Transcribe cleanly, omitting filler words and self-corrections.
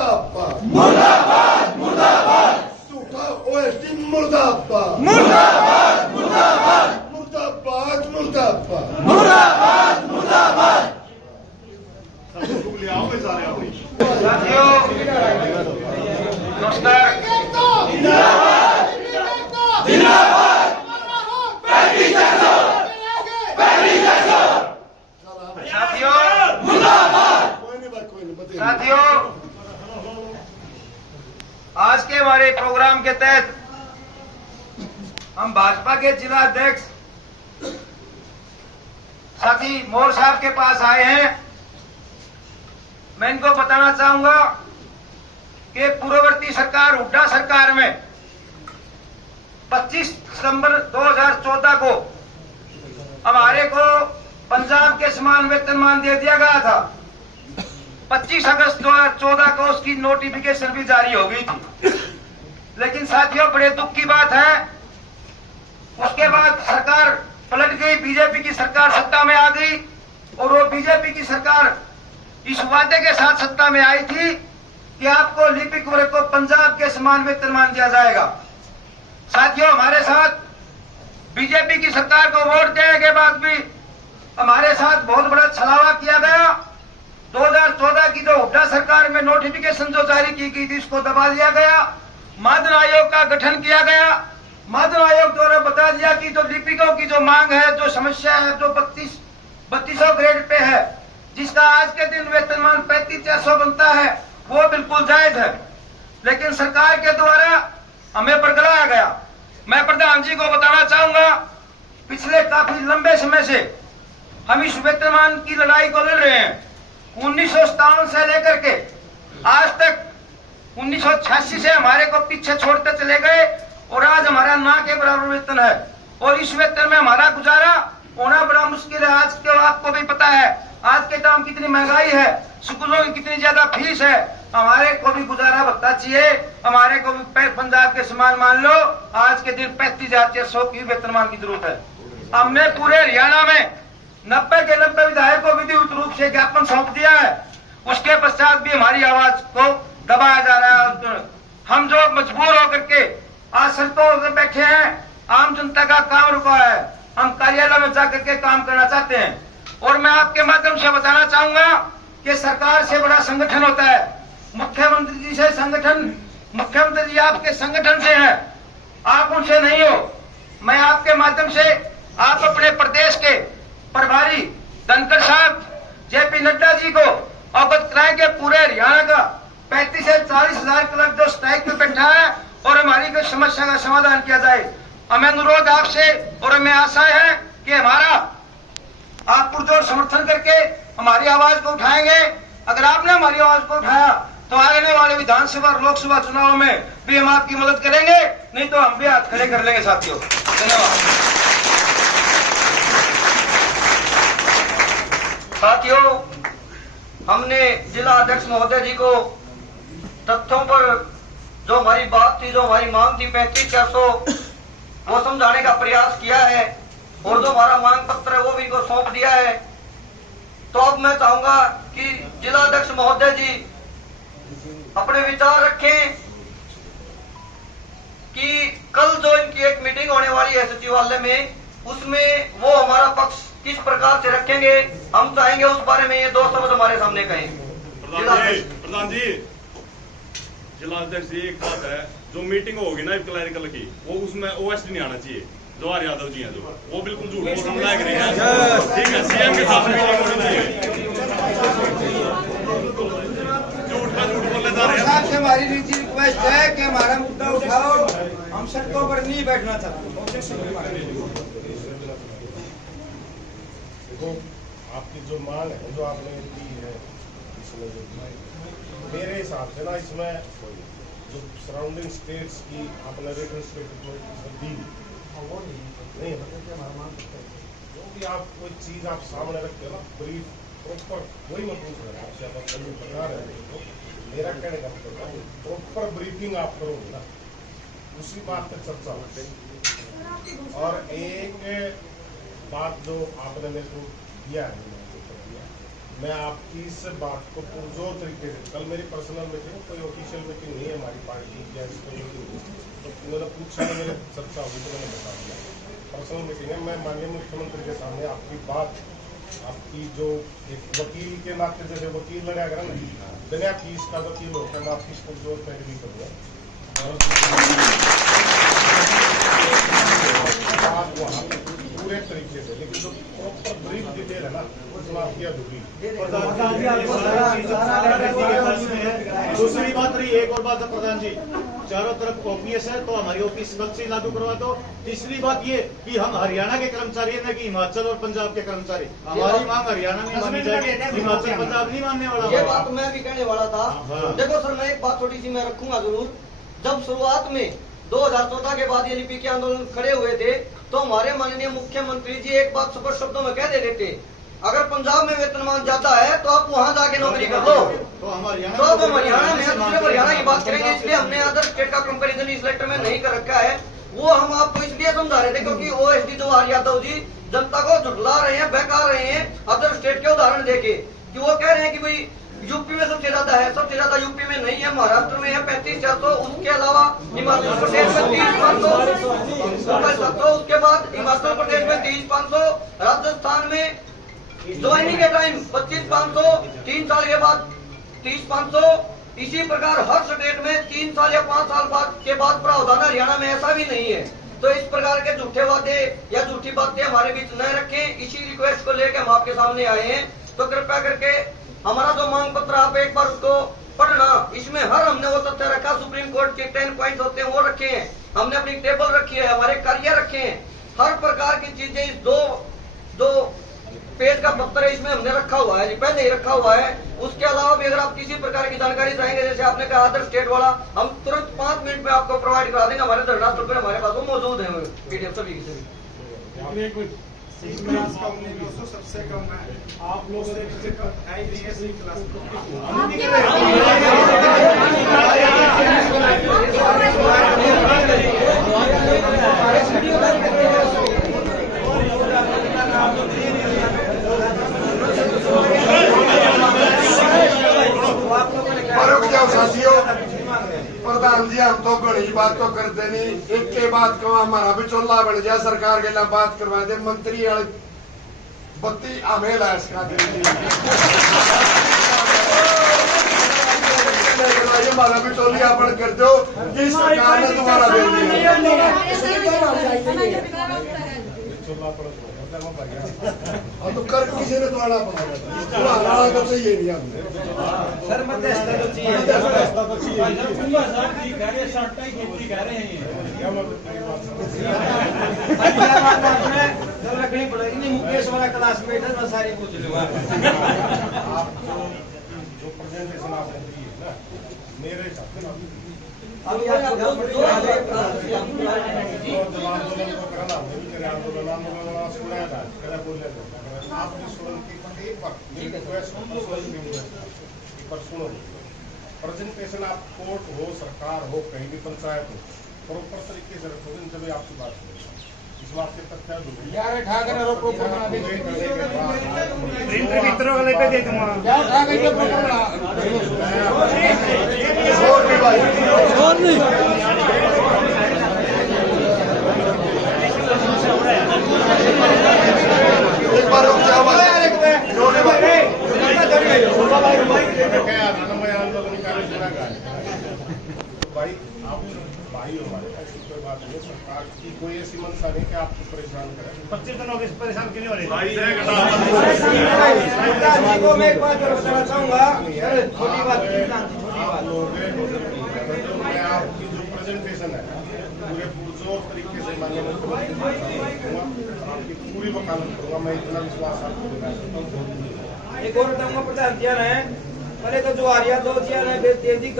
मुर्दाबाद मुर्दाबाद मुर्दाबाद झूठा ओएसडी मुर्दाबाद मुर्दाबाद मुर्दाबाद मुर्दाबाद मुर्दाबाद मुर्दाबाद मुर्दाबाद। साथियों नमस्कार। जिंदाबाद जिंदाबाद पहली जैसा पहली जैसा साथियों मुर्दाबाद। साथियों आज के हमारे प्रोग्राम के तहत हम भाजपा के जिला अध्यक्ष साथी मोर साहब के पास आए हैं। मैं इनको बताना चाहूंगा कि पूर्ववर्ती सरकार हुड्डा सरकार में 25 सितंबर 2014 को हमारे को पंजाब के समान वेतनमान दे दिया गया था। 25 अगस्त 2014 को उसकी नोटिफिकेशन भी जारी हो गई थी। लेकिन साथियों बड़े दुख की बात है, उसके बाद सरकार पलट गई, बीजेपी की सरकार सत्ता में आ गई और वो बीजेपी की सरकार इस वादे के साथ सत्ता में आई थी कि आपको लिपिक वर्ग को पंजाब के समान वेतनमान दिया जाएगा। साथियों हमारे साथ बीजेपी की सरकार को वोट देने के बाद भी हमारे साथ बहुत बड़ा छलावा किया गया। 2014 की जो हुड्डा सरकार में नोटिफिकेशन जो जारी की गई थी उसको दबा दिया गया। मादन आयोग का गठन किया गया। मादन आयोग द्वारा बता दिया कि जो लिपिकों की जो मांग है, जो समस्या है, जो 3200 ग्रेड पे है, जिसका आज के दिन वेतनमान 3500 बनता है, वो बिल्कुल जायज है। लेकिन सरकार के द्वारा हमें बरगलाया गया। मैं प्रधान जी को बताना चाहूंगा, पिछले काफी लंबे समय से हम इस वेतनमान की लड़ाई को लड़ रहे हैं। 1957 से लेकर के आज तक 1986 से हमारे को पीछे छोड़ते चले गए और आज हमारा ना के बराबर वेतन है और इस वेतन में हमारा गुजारा होना बड़ा मुश्किल है। आज के आपको भी पता है आज के टाइम कितनी महंगाई है, स्कूलों की कितनी ज्यादा फीस है। हमारे को भी गुजारा भत्ता चाहिए, हमारे को भी पंजाब के समान मान लो आज के दिन 35,600 की वेतनमान की जरूरत है। हमने पूरे हरियाणा में 90 के 90 विधायक को विधिवत रूप से ज्ञापन सौंप दिया है। उसके पश्चात भी हमारी आवाज को दबाया जा रहा है। हम जो मजबूर होकर के आज सड़कों पर बैठे हैं, आम जनता का काम रुका है, हम कार्यालय में जाकर के काम करना चाहते हैं। और मैं आपके माध्यम से बताना चाहूंगा कि सरकार से बड़ा संगठन होता है, मुख्यमंत्री जी से संगठन, मुख्यमंत्री जी आपके संगठन से है, आप उनसे नहीं हो। मैं आपके माध्यम से आप अपने प्रदेश के प्रभारी धनखड़ साहब जेपी नड्डा जी को अवगत कराएं कि पूरे हरियाणा का 35 से 40 हजार क्लब जो स्ट्राइक में बैठा है और हमारी कोई समस्या का समाधान किया जाए। हमें अनुरोध आपसे और हमें आशा है कि हमारा आप पुरजोर समर्थन करके हमारी आवाज को उठाएंगे। अगर आपने हमारी आवाज को उठाया तो आने वाले विधानसभा और लोकसभा चुनाव में भी हम आपकी मदद करेंगे, नहीं तो हम भी हाथ खड़े कर लेंगे। साथियों धन्यवाद। साथियों हमने जिला अध्यक्ष महोदय जी को तथ्यों पर जो हमारी बात थी, जो हमारी मांग थी 35,400, वो समझाने का प्रयास किया है और जो हमारा मांग पत्र है वो भी इनको सौंप दिया है। तो अब मैं चाहूंगा कि जिला अध्यक्ष महोदय जी अपने विचार रखें कि कल जो इनकी एक मीटिंग होने वाली है सचिवालय में, उसमें वो हमारा पक्ष किस प्रकार से रखेंगे। हम चाहेंगे उस बारे में ये 2 शब्द हमारे सामने कहें। प्रधान जी जिला अध्यक्ष जी एक बात है, जो मीटिंग होगी ना क्लैरिकल की, वो उसमें ओएसडी नहीं आना चाहिए। जवाहर यादव जी हैं जो, वो बिल्कुल झूठ बोलने लायक नहीं है। ठीक है, सीएम के साथ मीटिंग होनी चाहिए। झूठ का झूठ बोलने जा रहे हैं। साहब से हमारी नीति रिक्वेस्ट है कि हमारा मुद्दा उठाओ, हम सड़कों पर नहीं बैठना चाहते। देखो आपकी जो मांग है, जो आपने दी है, इसमें जो मेरे हिसाब से ना, इसमें जो सराउंडिंग स्टेट्स की आपने रिटन स्टेटमेंट दी नहीं, जो भी आप कोई चीज आप सामने रखते हो ना, ब्रीफ प्रॉपर, कोई मत पूछ रहे आपसे, आप बता रहे हैं तो मेरा कहने का मतलब प्रॉपर ब्रीफिंग आप करोगे ना, उसी बात पर चर्चा होती। और एक बात जो आपने मेरे को दिया है, मैं आपकी इस बात को पुरजोर तरीके से, कल मेरी पर्सनल मीटिंग, कोई ऑफिशियल मीटिंग नहीं है हमारी पार्टी या इस कोई मीटिंग, तो मैंने पूछा मेरे चर्चा होगी तो मैंने बता दिया पर्सनल मीटिंग है। मैं माननीय मुख्यमंत्री के सामने आपकी बात, आपकी जो एक वकील के नाते जैसे वकील लगाएगा ना, बिना फीस का वकील होता है, मैं आपकी पुरजोर पैरवी करूँगा आप वहाँ पे पूरे तरीके से, लेकिन जो प्रॉपर ब्रीफ डिटेल है ना, उसमें आपकी अधूरी। दूसरी बात रही, एक और बात है प्रधान जी, चारों तरफ ओपीएस है तो हमारी ओपीएस कब से लागू करवा दो। तीसरी बात ये कि हम हरियाणा के कर्मचारी है, न कि हिमाचल और पंजाब के कर्मचारी। हमारी मांग हरियाणा में मानी जाएगी, हिमाचल पंजाब नहीं मानने वाला। ये बात मैं भी कहने वाला था। देखो सर, मैं एक बात छोटी सी मैं रखूंगा जरूर। जब शुरुआत में 2014 के बाद ये लिपि के आंदोलन खड़े हुए थे, तो हमारे माननीय मुख्यमंत्री जी एक बात स्पष्ट शब्दों में कह देते थे, अगर पंजाब में वेतनमान ज्यादा है तो आप वहां जाके नौकरी कर लो। तो हम हरियाणा में सिर्फ हरियाणा की बात करेंगे, इसलिए हमने अदर स्टेट का कंपेरिजन इस लेटर में नहीं कर रखा है। वो हम आपको इसलिए समझा रहे थे क्योंकि ओएसडी जवाहर यादव जी जनता को झुठला रहे हैं, बहका रहे हैं अदर स्टेट के उदाहरण देके, कि वो कह रहे हैं कि भाई यूपी में सबसे ज्यादा है, सबसे ज्यादा यूपी में नहीं है, महाराष्ट्र में है 35,400, उसके अलावा हिमाचल प्रदेश में 30,500, उसके बाद हिमाचल प्रदेश में 30,500, राजस्थान में ज्वाइनिंग के टाइम 25,500, 3 साल के बाद 30,500, इसी प्रकार हर स्टेट में 3 साल या 5 साल बाद के बाद प्रावधान। हरियाणा में ऐसा भी नहीं है। तो इस प्रकार के झूठे वादे या झूठी बातें हमारे बीच न रखें, इसी रिक्वेस्ट को लेकर हम आपके सामने आए हैं। तो कृपया करके हमारा जो मांग पत्र आप एक बार उसको पढ़ना, इसमें हर हमने वो तथ्य रखा, सुप्रीम कोर्ट के 10 पॉइंट होते हैं वो रखे हैं, हमने अपनी टेबल रखी है, हमारे कार्य रखे हैं, हर प्रकार की चीजें इस दो पेज का पत्र है इसमें हमने रखा हुआ है, पहले ही रखा हुआ है। उसके अलावा भी अगर आप किसी प्रकार की जानकारी चाहेंगे, जैसे आपने कहा अदर स्टेट वाला, हम तुरंत 5 मिनट में आपको प्रोवाइड करा देंगे। हमारे धरना स्थल पर हमारे पास वो मौजूद है पीडीएफ सभी की सभी। सबसे कम है आप लोग साथियों, प्रधान जी हम तो बड़ी बात तो करते नहीं, एक के बाद को हमारा भी चोला बन गया, सरकार के लिए बात करवा दे, मंत्री वाले बत्ती हमें लाश का हमारा भी चोलिया बन कर दो, ये सरकार ने तुम्हारा भेज दिया। तो कर किसी ने तुम्हारा बनाया तो सही है नहीं सर मध्यस्थता तो चाहिए, रखनी पड़ेगी। नहीं मुकेश वाला क्लासमेट है, मैं सारी पूछ लूंगा। आप जो प्रेजेंटेशन आपने दी है ना, मेरे हिसाब से आंदोलन को करना, आंदोलन सुनाया था, आपने सुन की एक बार सुनो, प्रेजेंटेशन आप कोर्ट हो, सरकार हो, कहीं भी पंचायत हो, प्रॉपर तरीके से रखोगे तभी आपकी बात होगी। इस बात के तथ्य यार ठाकर रोको बना दे प्रिंटर मित्रों वाले पे दे दूंगा क्या ठाकर ये फोटो बना और भी भाई और नहीं एक बार रुक जाओ रोने वाले क्या आंदोलन भाई आप भाई हो हमारे, ऐसी कोई बात नहीं। सरकार की कोई ऐसी मंशा नहीं कि आपको परेशान करें। 25 दिनों के परेशान क्यों हो रहे हैं? मैं एक बात बताना चाहूंगा, छोटी बात, आप लोग मैं आपकी जो प्रेजेंटेशन है पूरे पुरजोर तरीके से माननीय मुख्यमंत्री आपकी पूरी वकालत करूंगा। मैं इतना विश्वास आपको दिला सकता हूँ। एक और प्रधान जी है, पहले तो जो आ रहा 2 दे दी